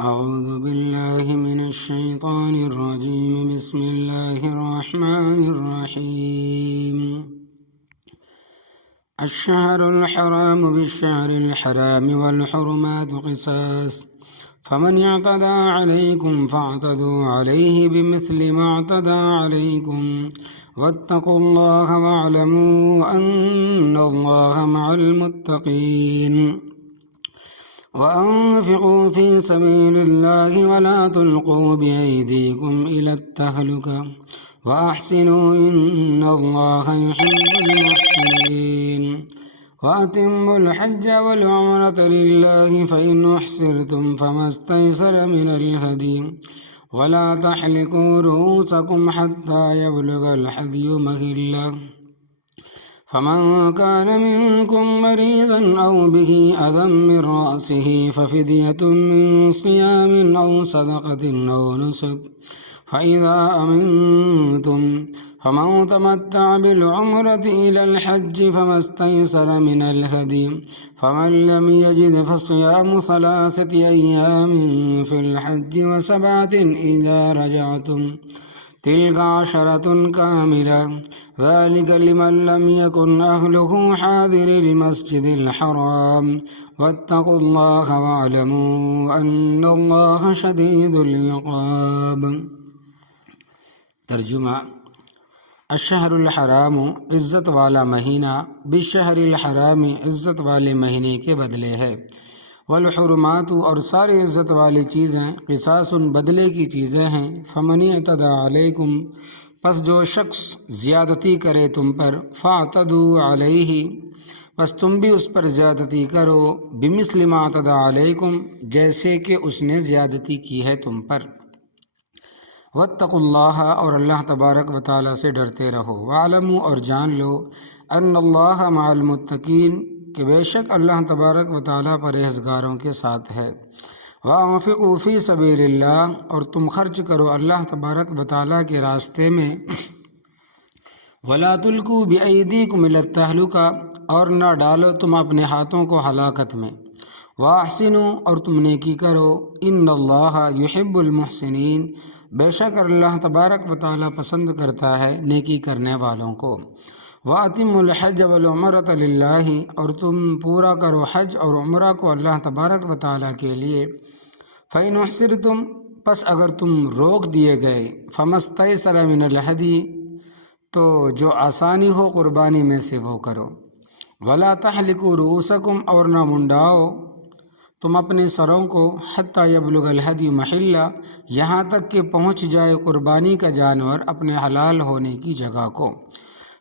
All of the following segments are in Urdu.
أعوذ بالله من الشيطان الرجيم بسم الله الرحمن الرحيم الشهر الحرام بالشهر الحرام والحرمات قصاص فمن اعتدى عليكم فاعتدوا عليه بمثل ما اعتدى عليكم واتقوا الله واعلموا أن الله مع المتقين وأنفقوا في سبيل الله ولا تلقوا بأيديكم إلى التهلكة وأحسنوا إن الله يحب المحسنين وأتموا الحج والعمرة لله فإن أحصرتم فما استيسر من الهدي ولا تحلقوا رؤوسكم حتى يبلغ الهدي محله فمن كان منكم مريضا أو به أذى من رأسه ففدية من صيام أو صدقة أو نسك فإذا أمنتم فمن تمتع بالعمرة إلى الحج فما استيسر من الهدي فمن لم يجد فصيام 3 أيام في الحج و7 إذا رجعتم تلك 10 كاملة ذلك لمن لم يكن أهله حاضر المسجد الحرام واتقوا الله واعلموا أن الله شديد العقاب۔ ترجمہ: الشہر الحرام عزت والا مہینہ، بالشہر الحرام عزت والے مہینے کے بدلے ہے، والحرمات اور ساری عزت والی چیزیں قصاص بدلے کی چیزیں ہیں، فمن اعتدى علیکم پس جو شخص زیادتی کرے تم پر، فاعتدوا علیہ پس تم بھی اس پر زیادتی کرو، بمثل ما اعتدى علیکم جیسے کہ اس نے زیادتی کی ہے تم پر، واتقوا اللہ اور اللہ تبارک و تعالیٰ سے ڈرتے رہو، واعلموا اور جان لو، ان اللہ مع المتقین کہ بے شک اللہ تبارک و تعالیٰ پرہیزگاروں کے ساتھ ہے، وَأَنفِقُوا فِي سَبِيلِ اللَّهِ اور تم خرچ کرو اللہ تبارک و تعالیٰ کے راستے میں، وَلَا تُلْقُوا بِأَيْدِيكُمْ إِلَى التَّهْلُكَةِ اور نہ ڈالو تم اپنے ہاتھوں کو ہلاکت میں، وَأَحْسِنُوا اور تم نیکی کرو، إِنَّ اللَّهَ يُحِبُّ الْمُحْسِنِينَ بے شک اللہ تبارک و تعالیٰ پسند کرتا ہے نیکی کرنے والوں کو، وَأَتِمُّوا الْحَجَّ وَالْعُمْرَةَ لِلَّهِ اور تم پورا کرو حج اور عمرہ کو اللہ تبارک و تعالیٰ کے لیے، فَإِنْ أُحْصِرْتُمْ پس اگر تم روک دیے گئے، فَمَا اسْتَيْسَرَ مِنَ الْهَدْيِ تو جو آسانی ہو قربانی میں سے وہ کرو، وَلَا تَحْلِقُوا رُؤُوسَكُمْ اور نہ منڈاؤ تم اپنے سروں کو، حتیٰ یبلغ الہدی محلہ یہاں تک کہ پہنچ جائے قربانی کا جانور اپنے حلال ہونے کی جگہ کو،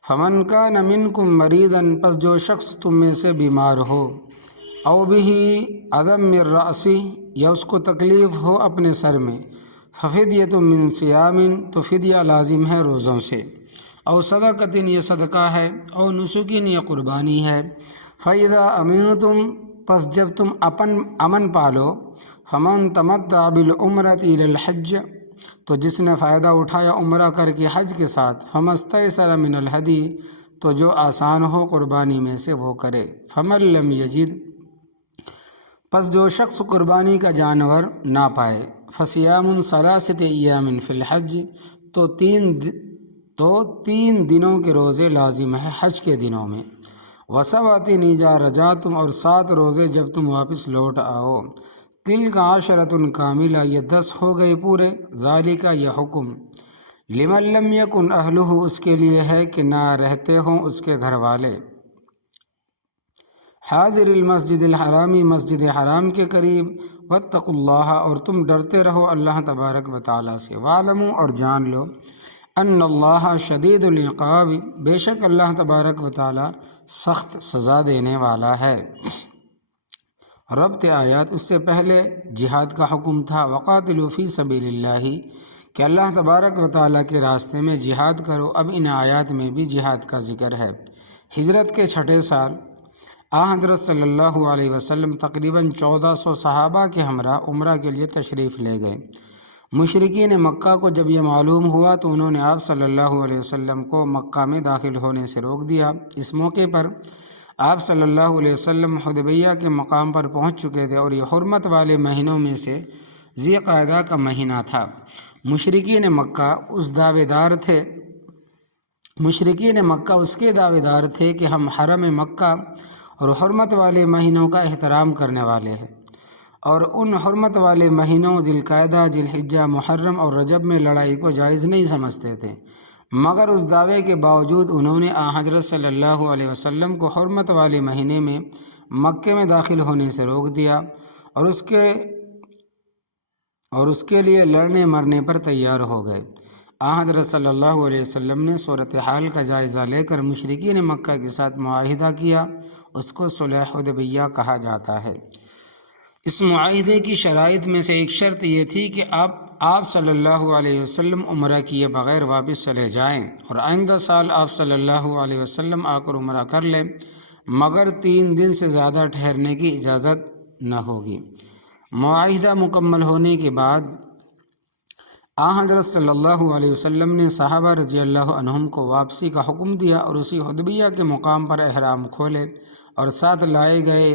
فمن کان منکم مریضا پس جو شخص تم میں سے بیمار ہو، او بہ اذی من رأسہ یا اس کو تکلیف ہو اپنے سر میں، ففدیۃ من صیام تو فدیہ لازم ہے روزوں سے، او صدقۃ یہ صدقہ ہے، او نسک یا قربانی ہے، فاذا امنتم پس جب تم امن پالو، فمن تمتع بالعمرۃ الی الحج تو جس نے فائدہ اٹھایا عمرہ کر کے حج کے ساتھ، فما استیسر من الہدی تو جو آسان ہو قربانی میں سے وہ کرے، فمن لم یجد پس جو شخص قربانی کا جانور نہ پائے، فصیام 3 ایام فی الحج تو 3 دنوں کے روزے لازم ہے حج کے دنوں میں، و7 اذا رجعتم اور 7 روزے جب تم واپس لوٹ آؤ، تلک 10 کاملہ یہ 10 ہو گئے پورے، ذالک یہ حکم لمن لم یکن اہلہ اس کے لیے ہے کہ نہ رہتے ہوں اس کے گھر والے، حاضر المسجد الحرامی مسجد حرام کے قریب، واتقوا اللہ اور تم ڈرتے رہو اللہ تبارک و تعالیٰ سے، واعلموا اور جان لو، ان اللہ شدید العقاب بے شک اللہ تبارک و تعالیٰ سخت سزا دینے والا ہے۔ ربط آیات اس سے پہلے جہاد کا حکم تھا، وقاتلوا فی سبیل اللہ کہ اللہ تبارک و تعالیٰ کے راستے میں جہاد کرو، اب ان آیات میں بھی جہاد کا ذکر ہے۔ ہجرت کے 6 سال حضرت صلی اللہ علیہ وسلم تقریباً 1400 صحابہ کے ہمراہ عمرہ کے لیے تشریف لے گئے۔ مشرکین مکہ کو جب یہ معلوم ہوا تو انہوں نے آپ صلی اللہ علیہ وسلم کو مکہ میں داخل ہونے سے روک دیا۔ اس موقع پر آپ صلی اللہ علیہ وسلم حدیبیہ کے مقام پر پہنچ چکے تھے اور یہ حرمت والے مہینوں میں سے ذی قعدہ کا مہینہ تھا۔ مشرکین مکہ اس کے دعوے دار تھے کہ ہم حرم مکہ اور حرمت والے مہینوں کا احترام کرنے والے ہیں، اور ان حرمت والے مہینوں ذی القعدہ، ذی الحجہ، محرم اور رجب میں لڑائی کو جائز نہیں سمجھتے تھے، مگر اس دعوے کے باوجود انہوں نے حضرت صلی اللہ علیہ وسلم کو حرمت والے مہینے میں مکے میں داخل ہونے سے روک دیا اور اس کے لیے لڑنے مرنے پر تیار ہو گئے۔ حضرت صلی اللہ علیہ وسلم نے صورتحال کا جائزہ لے کر مشرکین مکہ کے ساتھ معاہدہ کیا، اس کو صلح حدیبیہ کہا جاتا ہے۔ اس معاہدے کی شرائط میں سے ایک شرط یہ تھی کہ آپ صلی اللہ علیہ وسلم عمرہ کیے بغیر واپس چلے جائیں اور آئندہ سال آپ صلی اللہ علیہ وسلم آ کر عمرہ کر لیں، مگر 3 دن سے زیادہ ٹھہرنے کی اجازت نہ ہوگی۔ معاہدہ مکمل ہونے کے بعد حضرت صلی اللہ علیہ وسلم نے صحابہ رضی اللہ عنہم کو واپسی کا حکم دیا اور اسی حدیبیہ کے مقام پر احرام کھولے اور ساتھ لائے گئے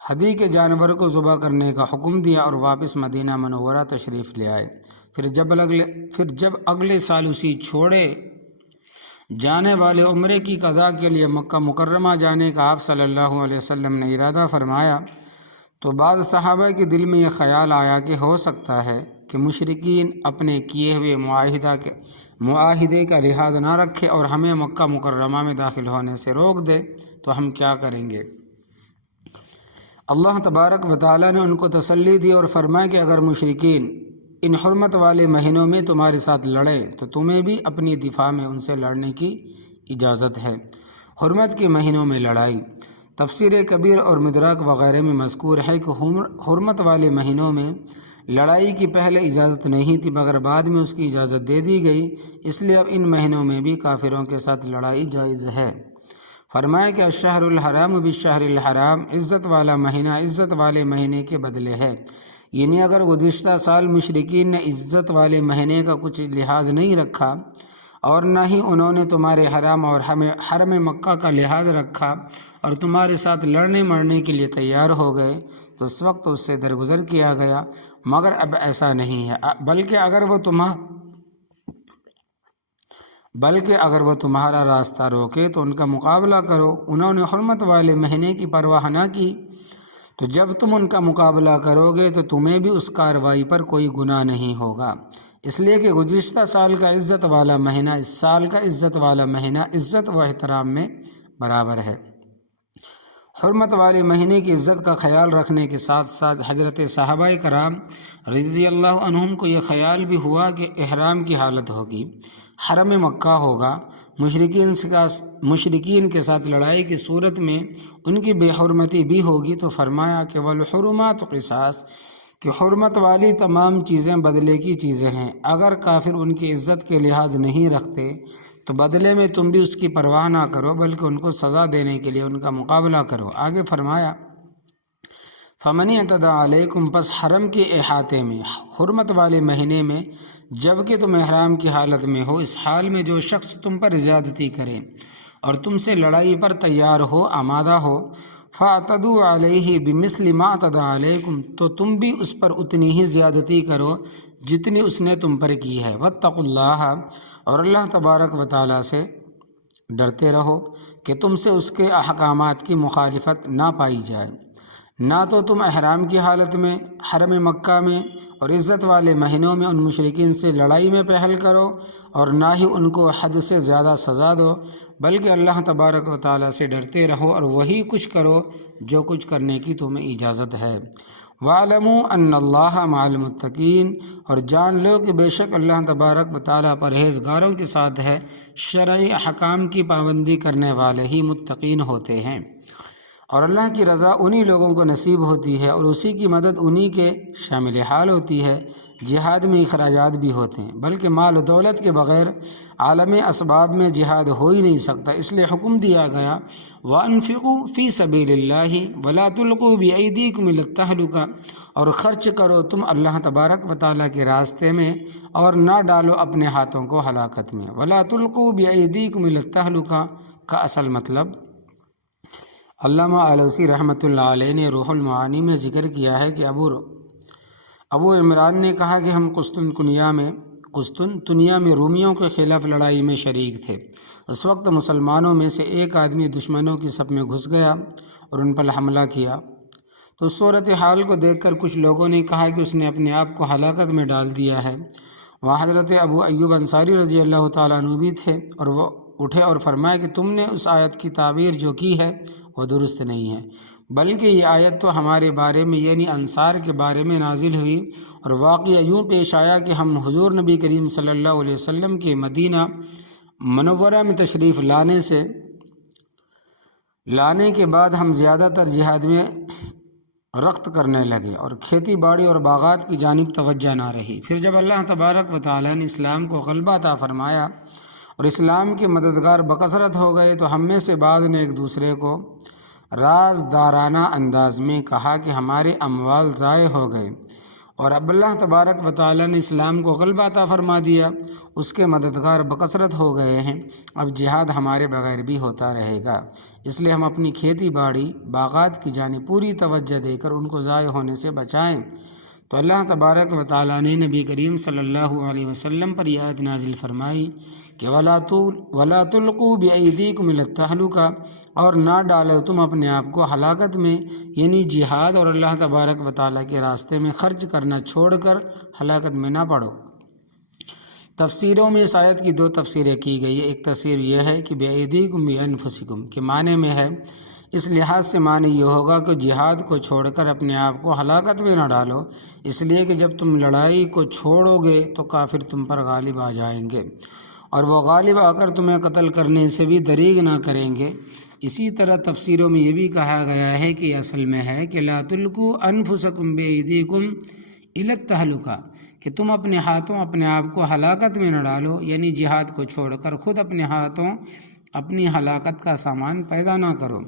ہدی کے جانور کو ذبح کرنے کا حکم دیا اور واپس مدینہ منورہ تشریف لے آئے۔ پھر جب اگلے سال اسی چھوڑے جانے والے عمرے کی قضاء کے لیے مکہ مکرمہ جانے کا آپ صلی اللہ علیہ وسلم نے ارادہ فرمایا تو بعض صحابہ کے دل میں یہ خیال آیا کہ ہو سکتا ہے کہ مشرکین اپنے کیے ہوئے معاہدے کا لحاظ نہ رکھے اور ہمیں مکہ مکرمہ میں داخل ہونے سے روک دے، تو ہم کیا کریں گے؟ اللہ تبارک و تعالیٰ نے ان کو تسلی دی اور فرمایا کہ اگر مشرکین ان حرمت والے مہینوں میں تمہارے ساتھ لڑیں تو تمہیں بھی اپنی دفاع میں ان سے لڑنے کی اجازت ہے۔ حرمت کے مہینوں میں لڑائی تفسیر کبیر اور مدرک وغیرہ میں مذکور ہے کہ حرمت والے مہینوں میں لڑائی کی پہلے اجازت نہیں تھی، مگر بعد میں اس کی اجازت دے دی گئی، اس لیے اب ان مہینوں میں بھی کافروں کے ساتھ لڑائی جائز ہے۔ فرمایا کہ الشہر الحرام بالشہر الحرام، عزت والا مہینہ عزت والے مہینے کے بدلے ہے، یعنی اگر گزشتہ سال مشرکین نے عزت والے مہینے کا کچھ لحاظ نہیں رکھا اور نہ ہی انہوں نے تمہارے حرام اور حرم مکہ کا لحاظ رکھا اور تمہارے ساتھ لڑنے مرنے کے لیے تیار ہو گئے تو اس وقت اس سے درگزر کیا گیا، مگر اب ایسا نہیں ہے، بلکہ اگر وہ تمہارا راستہ روکے تو ان کا مقابلہ کرو۔ انہوں نے حرمت والے مہینے کی پرواہ نہ کی، تو جب تم ان کا مقابلہ کرو گے تو تمہیں بھی اس کارروائی پر کوئی گناہ نہیں ہوگا، اس لیے کہ گزشتہ سال کا عزت والا مہینہ اس سال کا عزت والا مہینہ عزت و احترام میں برابر ہے۔ حرمت والے مہینے کی عزت کا خیال رکھنے کے ساتھ ساتھ حضرت صحابہ کرام رضی اللہ عنہم کو یہ خیال بھی ہوا کہ احرام کی حالت ہوگی، حرم مکہ ہوگا، مشرکین کے ساتھ لڑائی کی صورت میں ان کی بے حرمتی بھی ہوگی، تو فرمایا کہ والحرمات قصاص، کہ حرمت والی تمام چیزیں بدلے کی چیزیں ہیں، اگر کافر ان کی عزت کے لحاظ نہیں رکھتے تو بدلے میں تم بھی اس کی پرواہ نہ کرو بلکہ ان کو سزا دینے کے لیے ان کا مقابلہ کرو۔ آگے فرمایا فمن اعتدی علیکم، پس حرم کے احاطے میں حرمت والے مہینے میں جب کہ تم احرام کی حالت میں ہو، اس حال میں جو شخص تم پر زیادتی کرے اور تم سے لڑائی پر تیار ہو، آمادہ ہو، فاعتدوا علیہ بمثل ما اعتدی علیکم، تو تم بھی اس پر اتنی ہی زیادتی کرو جتنی اس نے تم پر کی ہے۔ واتقوا اللہ، اور اللہ تبارک و تعالیٰ سے ڈرتے رہو کہ تم سے اس کے احکامات کی مخالفت نہ پائی جائے۔ نہ تو تم احرام کی حالت میں حرم مکہ میں اور عزت والے مہینوں میں ان مشرکین سے لڑائی میں پہل کرو اور نہ ہی ان کو حد سے زیادہ سزا دو، بلکہ اللہ تبارک و تعالیٰ سے ڈرتے رہو اور وہی کچھ کرو جو کچھ کرنے کی تمہیں اجازت ہے۔ وَاعْلَمُوا أَنَّ اللَّهَ مَعَ الْمُتَّقِينَ، اور جان لو کہ بے شک اللہ تبارک و تعالیٰ پرہیزگاروں کے ساتھ ہے، شرعی احکام کی پابندی کرنے والے ہی متقین ہوتے ہیں، اور اللہ کی رضا انہی لوگوں کو نصیب ہوتی ہے اور اسی کی مدد انہی کے شامل حال ہوتی ہے۔ جہاد میں اخراجات بھی ہوتے ہیں، بلکہ مال و دولت کے بغیر عالم اسباب میں جہاد ہو ہی نہیں سکتا، اس لیے حکم دیا گیا وَأَنفِقُوا فِي سَبِيلِ اللَّهِ وَلَا تُلْقُوا بِأَيْدِيكُمْ إِلَى التَّهْلُكَةِ، اور خرچ کرو تم اللہ تبارک و تعالیٰ کے راستے میں اور نہ ڈالو اپنے ہاتھوں کو ہلاکت میں۔ وَلَا تُلْقُوا بِأَيْدِيكُمْ إِلَى التَّهْلُكَةِ کا اصل مطلب علامہ آلوسی رحمۃ اللہ علیہ نے روح المعانی میں ذکر کیا ہے کہ ابو عمران نے کہا کہ ہم قسطنطنیہ میں رومیوں کے خلاف لڑائی میں شریک تھے۔ اس وقت مسلمانوں میں سے ایک آدمی دشمنوں کی صف میں گھس گیا اور ان پر حملہ کیا، تو اس صورتحال کو دیکھ کر کچھ لوگوں نے کہا کہ اس نے اپنے آپ کو ہلاکت میں ڈال دیا ہے۔ وہاں حضرت ابو ایوب انصاری رضی اللہ تعالیٰ عنہ بھی تھے، اور وہ اٹھے اور فرمایا کہ تم نے اس آیت کی تعبیر جو کی ہے وہ درست نہیں ہے، بلکہ یہ آیت تو ہمارے بارے میں یعنی انصار کے بارے میں نازل ہوئی، اور واقعہ یوں پیش آیا کہ ہم حضور نبی کریم صلی اللہ علیہ وسلم کے مدینہ منورہ میں تشریف لانے کے بعد ہم زیادہ تر جہاد میں رخت کرنے لگے اور کھیتی باڑی اور باغات کی جانب توجہ نہ رہی۔ پھر جب اللہ تبارک و تعالیٰ نے اسلام کو غلبہ عطا فرمایا اور اسلام کے مددگار بکثرت ہو گئے، تو ہم میں سے بعض نے ایک دوسرے کو رازدارانہ انداز میں کہا کہ ہمارے اموال ضائع ہو گئے، اور اب اللہ تبارک و تعالیٰ نے اسلام کو غلبہ عطا فرما دیا، اس کے مددگار بکثرت ہو گئے ہیں، اب جہاد ہمارے بغیر بھی ہوتا رہے گا، اس لیے ہم اپنی کھیتی باڑی باغات کی جانب پوری توجہ دے کر ان کو ضائع ہونے سے بچائیں۔ تو اللہ تبارک و تعالیٰ نے نبی کریم صلی اللہ علیہ وسلم پر یہ آیت نازل فرمائی کہ وَلَا تُلْقُوا بِأَيْدِيكُمْ إِلَى التَّهْلُكَةِ، اور نہ ڈالو تم اپنے آپ کو ہلاکت میں، یعنی جہاد اور اللہ تبارک و تعالیٰ کے راستے میں خرچ کرنا چھوڑ کر ہلاکت میں نہ پڑو۔ تفسیروں میں اس آیت کی دو تفسیریں کی گئی ہے۔ ایک تفسیر یہ ہے کہ بِأَيْدِيكُمْ بِأَنفُسِكُمْ کے معنی میں ہے، اس لحاظ سے معنی یہ ہوگا کہ جہاد کو چھوڑ کر اپنے آپ کو ہلاکت میں نہ ڈالو، اس لیے کہ جب تم لڑائی کو چھوڑو گے تو کافر تم پر غالب آ جائیں گے، اور وہ غالب آ کر تمہیں قتل کرنے سے بھی دریغ نہ کریں گے۔ اسی طرح تفسیروں میں یہ بھی کہا گیا ہے کہ اصل میں ہے کہ لا تلقوا انفسکم بایدیکم الی التہلکہ، کہ تم اپنے ہاتھوں اپنے آپ کو ہلاکت میں نہ ڈالو، یعنی جہاد کو چھوڑ کر خود اپنے ہاتھوں اپنی ہلاکت کا سامان پیدا نہ کرو۔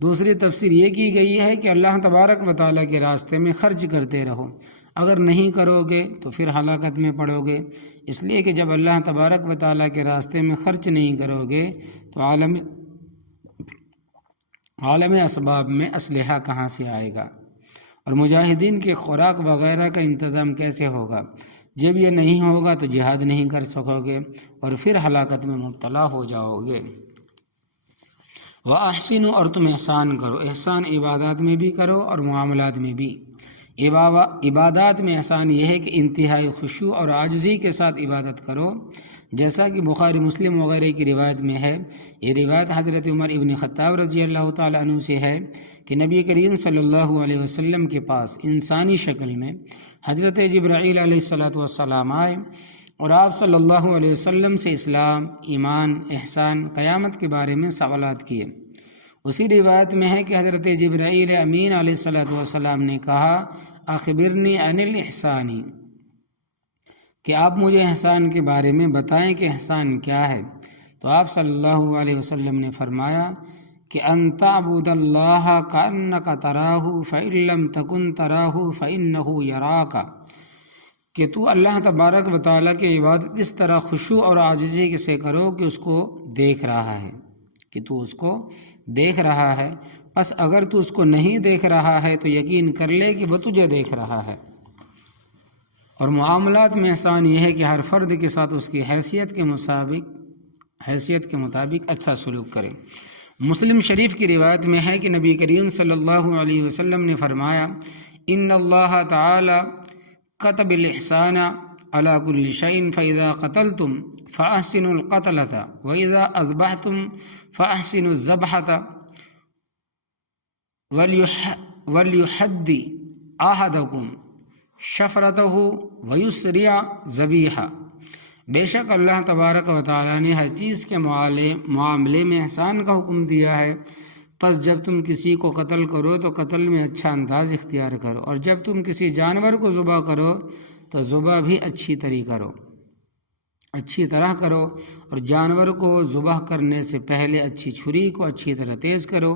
دوسری تفسیر یہ کی گئی ہے کہ اللہ تبارک و تعالیٰ کے راستے میں خرچ کرتے رہو، اگر نہیں کرو گے تو پھر ہلاکت میں پڑو گے، اس لیے کہ جب اللہ تبارک و تعالیٰ کے راستے میں خرچ نہیں کرو گے تو عالم اسباب میں اسلحہ کہاں سے آئے گا، اور مجاہدین کے خوراک وغیرہ کا انتظام کیسے ہوگا؟ جب یہ نہیں ہوگا تو جہاد نہیں کر سکو گے اور پھر ہلاکت میں مبتلا ہو جاؤ گے۔ وَأَحْسِنُوا، اور تم احسان کرو، احسان عبادات میں بھی کرو اور معاملات میں بھی۔ عبادات میں احسان یہ ہے کہ انتہائی خشوع اور عاجزی کے ساتھ عبادت کرو، جیسا کہ بخاری مسلم وغیرہ کی روایت میں ہے۔ یہ روایت حضرت عمر ابن خطاب رضی اللہ تعالیٰ عنہ سے ہے کہ نبی کریم صلی اللہ علیہ وسلم کے پاس انسانی شکل میں حضرت جبرائیل علیہ السلام آئے اور آپ صلی اللہ علیہ وسلم سے اسلام، ایمان، احسان، قیامت کے بارے میں سوالات کیے۔ اسی روایت میں ہے کہ حضرت جبرائیل امین علیہ السلام نے کہا اخبرنی عن الاحسان، کہ آپ مجھے احسان کے بارے میں بتائیں کہ احسان کیا ہے۔ تو آپ صلی اللہ علیہ وسلم نے فرمایا کہ ان تعبد اللہ کأنک تراہ فإن لم تکن تراہ فإنہ یراک، کہ تو اللہ تبارک و تعالیٰ کی عبادت اس طرح خشوع اور عاجزی سے کرو کہ اس کو دیکھ رہا ہے، کہ تو اس کو دیکھ رہا ہے، پس اگر تو اس کو نہیں دیکھ رہا ہے تو یقین کر لے کہ وہ تجھے دیکھ رہا ہے۔ اور معاملات میں احسان یہ ہے کہ ہر فرد کے ساتھ اس کی حیثیت کے مطابق اچھا سلوک کرے۔ مسلم شریف کی روایت میں ہے کہ نبی کریم صلی اللہ علیہ وسلم نے فرمایا ان اللہ تعالی كتب الإحسان على كل شيء فإذا قتلتم فأحسنوا القتلة وإذا أذبحتم فأحسنوا الذبحة وليحد أحدكم شفرته ويسرع ذبيحة، بے شک اللہ تبارک و تعالیٰ نے ہر چیز کے معاملے میں احسان کا حکم دیا ہے، پس جب تم کسی کو قتل کرو تو قتل میں اچھا انداز اختیار کرو، اور جب تم کسی جانور کو ذبح کرو تو ذبح بھی اچھی طرح کرو، اور جانور کو ذبح کرنے سے پہلے اچھی چھری کو اچھی طرح تیز کرو،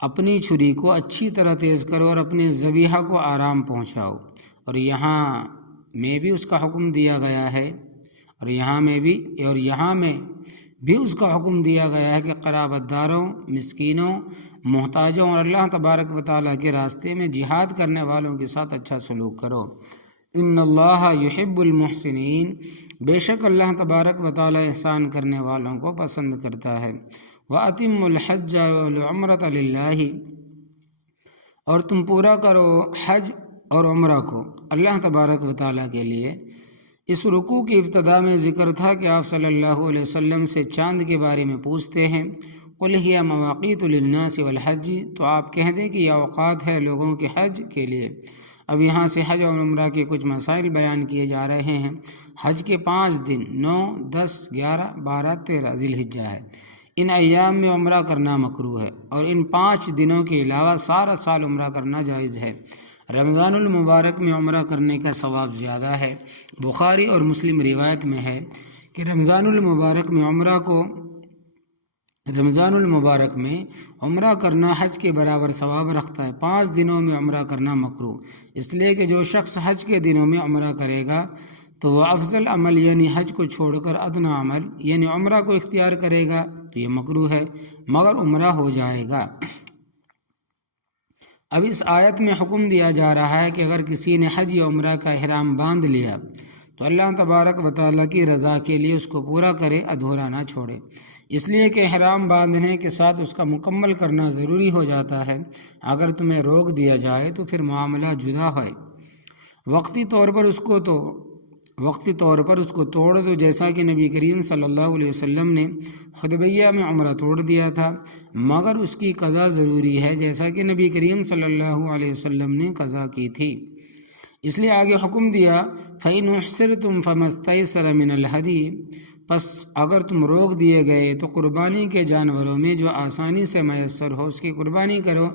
اپنی چھری کو اچھی طرح تیز کرو اور اپنے ذبیحہ کو آرام پہنچاؤ۔ اور یہاں میں بھی اس کا حکم دیا گیا ہے، اور یہاں میں بھی اس کا حکم دیا گیا ہے کہ قرابت داروں، مسکینوں، محتاجوں اور اللہ تبارک و تعالیٰ کے راستے میں جہاد کرنے والوں کے ساتھ اچھا سلوک کرو۔ ان اللہ یحب المحسنین، بے شک اللہ تبارک و تعالیٰ احسان کرنے والوں کو پسند کرتا ہے۔ وَأَتِمُّ الْحَجَّ وَالْعُمْرَةَ لِلَّهِ، اور تم پورا کرو حج اور عمرہ کو اللہ تبارک و تعالیٰ کے لیے۔ اس رکوع کی ابتدا میں ذکر تھا کہ آپ صلی اللہ علیہ وسلم سے چاند کے بارے میں پوچھتے ہیں۔ قُلْ هِيَ مَوَاقِيتُ لِلنَّاسِ وَالْحَجِّ، تو آپ کہہ دیں کہ یہ اوقات ہے لوگوں کے حج کے لیے۔ اب یہاں سے حج اور عمرہ کے کچھ مسائل بیان کیے جا رہے ہیں۔ حج کے 5 دن 9، 10، 11، 12، 13 ذی الحجہ ہے۔ ان ایام میں عمرہ کرنا مکروہ ہے، اور ان 5 دنوں کے علاوہ سارا سال عمرہ کرنا جائز ہے۔ رمضان المبارک میں عمرہ کرنے کا ثواب زیادہ ہے۔ بخاری اور مسلم روایت میں ہے کہ رمضان المبارک میں عمرہ کرنا حج کے برابر ثواب رکھتا ہے۔ 5 دنوں میں عمرہ کرنا مکروہ، اس لیے کہ جو شخص حج کے دنوں میں عمرہ کرے گا تو وہ افضل عمل یعنی حج کو چھوڑ کر ادنا عمل یعنی عمرہ کو اختیار کرے گا تو یہ مکروہ ہے، مگر عمرہ ہو جائے گا۔ اب اس آیت میں حکم دیا جا رہا ہے کہ اگر کسی نے حج یا عمرہ کا احرام باندھ لیا تو اللہ تبارک و تعالیٰ کی رضا کے لیے اس کو پورا کرے، ادھورا نہ چھوڑے، اس لیے کہ احرام باندھنے کے ساتھ اس کا مکمل کرنا ضروری ہو جاتا ہے۔ اگر تمہیں روک دیا جائے تو پھر معاملہ جدا ہے، وقتی طور پر اس کو توڑ دو، جیسا کہ نبی کریم صلی اللہ علیہ وسلم نے حدیبیہ میں عمرہ توڑ دیا تھا، مگر اس کی قضا ضروری ہے جیسا کہ نبی کریم صلی اللہ علیہ وسلم نے قضا کی تھی۔ اس لیے آگے حکم دیا فَإِنْ أُحْصِرْتُمْ فَمَا اسْتَيْسَرَ مِنَ الْهَدْيِ، پس اگر تم روک دیے گئے تو قربانی کے جانوروں میں جو آسانی سے میسر ہو اس کی قربانی کرو۔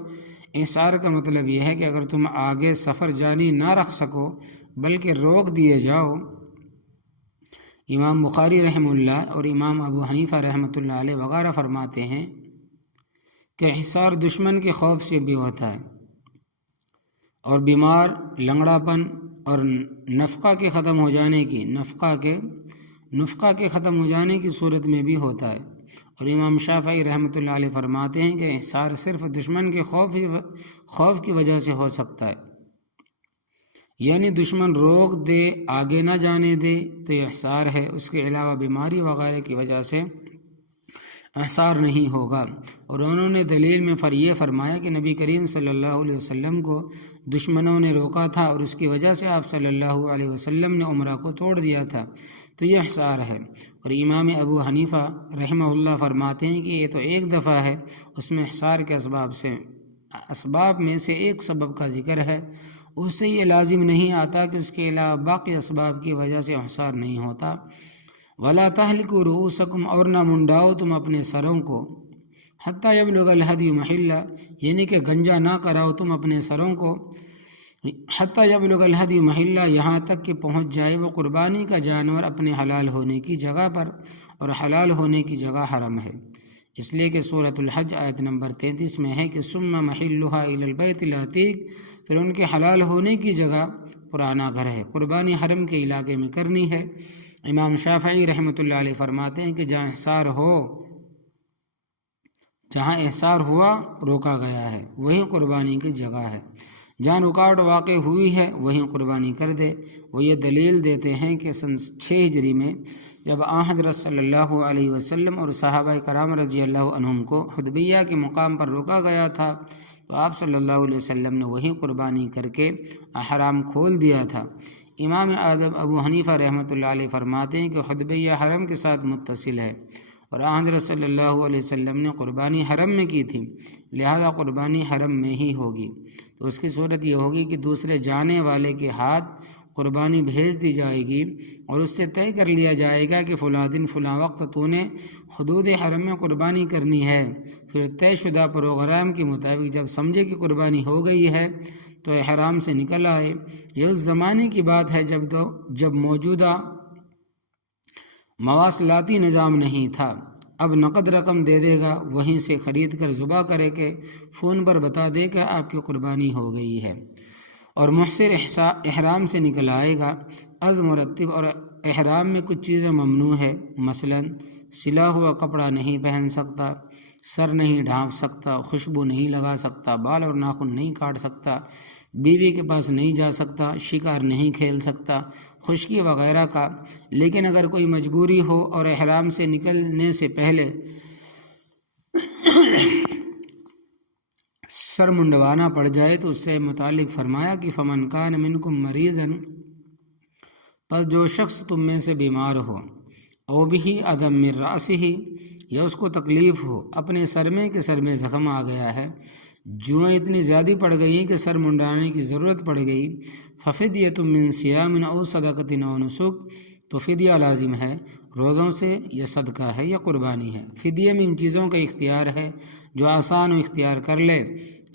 احصار کا مطلب یہ ہے کہ اگر تم آگے سفر جاری نہ رکھ سکو بلکہ روک دیے جاؤ۔ امام بخاری رحمہ اللہ اور امام ابو حنیفہ رحمۃ اللہ علیہ وغیرہ فرماتے ہیں کہ احصار دشمن کے خوف سے بھی ہوتا ہے، اور بیمار، لنگڑا پن اور نفقہ کے ختم ہو جانے کی صورت میں بھی ہوتا ہے۔ اور امام شافعی رحمۃ اللہ علیہ فرماتے ہیں کہ احصار صرف دشمن کے خوف کی وجہ سے ہو سکتا ہے، یعنی دشمن روک دے، آگے نہ جانے دے تو یہ احصار ہے، اس کے علاوہ بیماری وغیرہ کی وجہ سے احصار نہیں ہوگا۔ اور انہوں نے دلیل میں یہ فرمایا کہ نبی کریم صلی اللہ علیہ وسلم کو دشمنوں نے روکا تھا اور اس کی وجہ سے آپ صلی اللہ علیہ وسلم نے عمرہ کو توڑ دیا تھا، تو یہ احصار ہے۔ اور امام ابو حنیفہ رحمہ اللہ فرماتے ہیں کہ یہ تو ایک دفعہ ہے، اس میں احصار کے اسباب میں سے ایک سبب کا ذکر ہے، اس سے یہ لازم نہیں آتا کہ اس کے علاوہ باقی اسباب کی وجہ سے احصار نہیں ہوتا۔ وَلَا تَحْلِقُوا رُؤُوسَكُمْ، اور نہ منڈاؤ تم اپنے سروں کو، حَتَّى يَبْلُغَ الْهَدْيُ مَحِلَّهُ، یعنی کہ گنجا نہ کراؤ تم اپنے سروں کو، حَتَّى يَبْلُغَ الْهَدْيُ مَحِلَّهُ، یہاں تک کہ پہنچ جائے وہ قربانی کا جانور اپنے حلال ہونے کی جگہ پر، اور حلال ہونے کی جگہ حرم ہے۔ اس لیے کہ سورۃ الحج آیت نمبر 33 میں ہے کہ ثُمَّ مَحِلُّهَا إِلَى الْبَيْتِ الْعَتِيقِ، پھر ان کے حلال ہونے کی جگہ پرانا گھر ہے، قربانی حرم کے علاقے میں کرنی ہے۔ امام شافعی رحمۃ اللہ علیہ فرماتے ہیں کہ جہاں احصار ہوا روکا گیا ہے وہیں قربانی کی جگہ ہے، جہاں رکاوٹ واقع ہوئی ہے وہیں قربانی کر دے۔ وہ یہ دلیل دیتے ہیں کہ سن 6 ہجری میں جب حضرت صلی اللہ علیہ وسلم اور صحابہ کرام رضی اللہ عنہم کو حدیبیہ کے مقام پر روکا گیا تھا تو آپ صلی اللہ علیہ وسلم نے وہیں قربانی کر کے احرام کھول دیا تھا۔ امام اعظم ابو حنیفہ رحمۃ اللہ علیہ فرماتے ہیں کہ حدیبیہ حرم کے ساتھ متصل ہے، اور حضرت صلی اللہ علیہ وسلم نے قربانی حرم میں کی تھی، لہذا قربانی حرم میں ہی ہوگی۔ تو اس کی صورت یہ ہوگی کہ دوسرے جانے والے کے ہاتھ قربانی بھیج دی جائے گی، اور اس سے طے کر لیا جائے گا کہ فلاں دن فلاں وقت تو نے حدود حرم میں قربانی کرنی ہے۔ پھر طے شدہ پروگرام کے مطابق جب سمجھے کہ قربانی ہو گئی ہے تو احرام سے نکل آئے۔ یہ اس زمانے کی بات ہے جب موجودہ مواصلاتی نظام نہیں تھا۔ اب نقد رقم دے دے گا، وہیں سے خرید کر ذبح کرے کہ فون پر بتا دے کہ آپ کی قربانی ہو گئی ہے، اور محصر احرام سے نکل آئے گا۔ از مرتب اور احرام میں کچھ چیزیں ممنوع ہے، مثلا سلا ہوا کپڑا نہیں پہن سکتا، سر نہیں ڈھانپ سکتا، خوشبو نہیں لگا سکتا، بال اور ناخن نہیں کاٹ سکتا، بیوی کے پاس نہیں جا سکتا، شکار نہیں کھیل سکتا، خشکی وغیرہ کا۔ لیکن اگر کوئی مجبوری ہو اور احرام سے نکلنے سے پہلے سر منڈوانا پڑ جائے تو اس سے متعلق فرمایا کہ فمن کان منکم مریضا، پس جو شخص تم میں سے بیمار ہو، او بھی عدم من رأسہ، یا اس کو تکلیف ہو، اپنے سر میں زخم آ گیا ہے، جوئیں اتنی زیادہ پڑ گئی ہیں کہ سر منڈانے کی ضرورت پڑ گئی، ففدیۃ من صیام او صدقۃ او نسک، تو فدیہ لازم ہے، روزوں سے یا صدقہ ہے یا قربانی ہے۔ فدیے میں ان چیزوں کا اختیار ہے جو آسان و اختیار کر لے،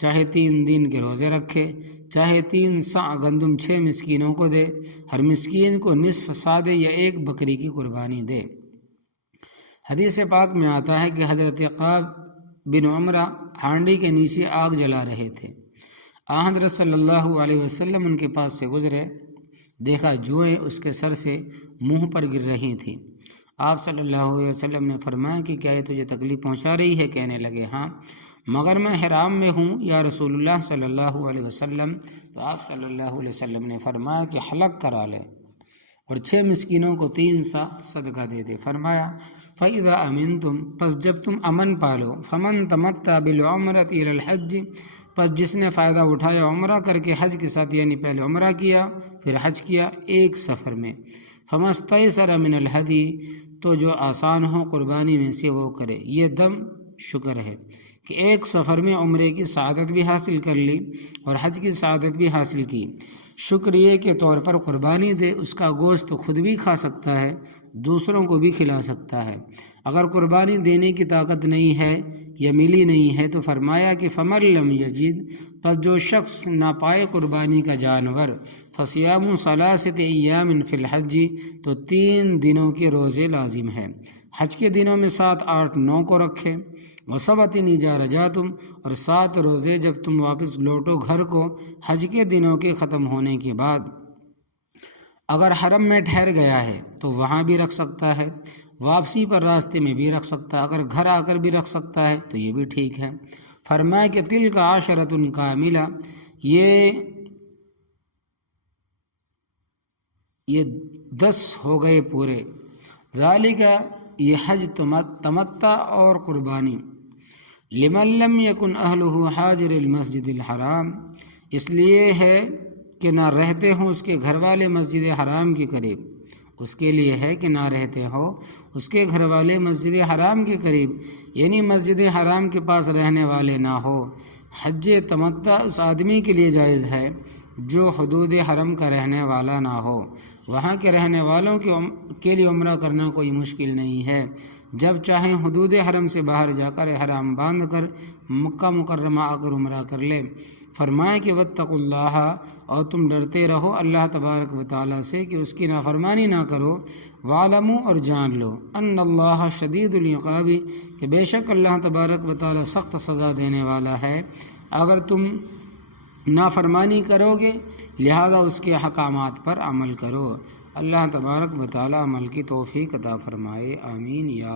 چاہے 3 دن کے روزے رکھے، چاہے 3 صاع گندم 6 مسکینوں کو دے، ہر مسکین کو نصف صاع دے، یا 1 بکری کی قربانی دے۔ حدیث پاک میں آتا ہے کہ حضرت عقاب بن عمرہ ہانڈی کے نیچے آگ جلا رہے تھے، حضرت صلی اللہ علیہ وسلم ان کے پاس سے گزرے، دیکھا جوئیں اس کے سر سے منہ پر گر رہی تھیں۔ آپ صلی اللہ علیہ وسلم نے فرمایا کہ کیا یہ تجھے تکلیف پہنچا رہی ہے؟ کہنے لگے ہاں، مگر میں حرام میں ہوں یا رسول اللہ صلی اللہ علیہ وسلم۔ تو آپ صلی اللہ علیہ وسلم نے فرمایا کہ حلق کرا لے اور 6 مسکینوں کو 3 صاع صدقہ دے دے۔ فرمایا فَإِذَا أَمِنْتُمْ، پس جب تم امن پالو، فَمَنْ تَمَتَّعَ بِالْعُمْرَةِ إِلَى الْحَجِّ، پس جس نے فائدہ اٹھایا عمرہ کر کے حج کے ساتھ، یعنی پہلے عمرہ کیا پھر حج کیا ایک سفر میں، فَمَا اسْتَيْسَرَ مِنَ الْهَدْيِ، تو جو آسان ہو قربانی میں سے وہ کرے۔ یہ دم شکر ہے کہ ایک سفر میں عمرے کی سعادت بھی حاصل کر لی اور حج کی سعادت بھی حاصل کی۔ شکریہ کے طور پر قربانی دے، اس کا گوشت خود بھی کھا سکتا ہے، دوسروں کو بھی کھلا سکتا ہے۔ اگر قربانی دینے کی طاقت نہیں ہے یا ملی نہیں ہے تو فرمایا کہ فَمَن لَّمْ يَجِدْ، پس جو شخص نہ پائے قربانی کا جانور، فَصِيَامُ ثَلَاثَةِ أَيَّامٍ فِي الْحَجِّ، تو 3 دنوں کے روزے لازم ہے، حج کے دنوں میں 7، 8، 9 کو رکھے، وَسَبْتٍ إِذَا رَجَعْتُمْ، اور 7 روزے جب تم واپس لوٹو گھر کو حج کے دنوں کے ختم ہونے کے بعد۔ اگر حرم میں ٹھہر گیا ہے تو وہاں بھی رکھ سکتا ہے، واپسی پر راستے میں بھی رکھ سکتا ہے، اگر گھر آ کر بھی رکھ سکتا ہے تو یہ بھی ٹھیک ہے۔ فرمایا کہ تِلْکَ عَشَرَةٌ کاملہ، یہ 10 ہو گئے پورے۔ ذالک، یہ حج تمتع اور قربانی، لمن لم یکن اہلہ حاضر المسجد الحرام، اس لیے ہے کہ نہ رہتے ہوں اس کے گھر والے مسجد حرام کے قریب، اس کے لیے ہے کہ نہ رہتے ہو اس کے گھر والے مسجد حرام کے قریب، یعنی مسجد حرام کے پاس رہنے والے نہ ہو۔ حج تمتع اس آدمی کے لیے جائز ہے جو حدود حرم کا رہنے والا نہ ہو، وہاں کے رہنے والوں کے لیے عمرہ کرنا کوئی مشکل نہیں ہے، جب چاہیں حدود حرم سے باہر جا کر احرام باندھ کر مکہ مکرمہ آ کر عمرہ کر لے۔ فرمائے کہ واتقوا اللہ، اور تم ڈرتے رہو اللہ تبارک و تعالیٰ سے کہ اس کی نافرمانی نہ کرو، وَاعْلَمُوا، اور جان لو، ان اللہ شدید العقاب، کہ بے شک اللہ تبارک و تعالیٰ سخت سزا دینے والا ہے اگر تم نافرمانی کرو گے، لہذا اس کے احکامات پر عمل کرو۔ اللہ تبارک و تعالیٰ عمل کی توفیق عطا فرمائے، آمین یا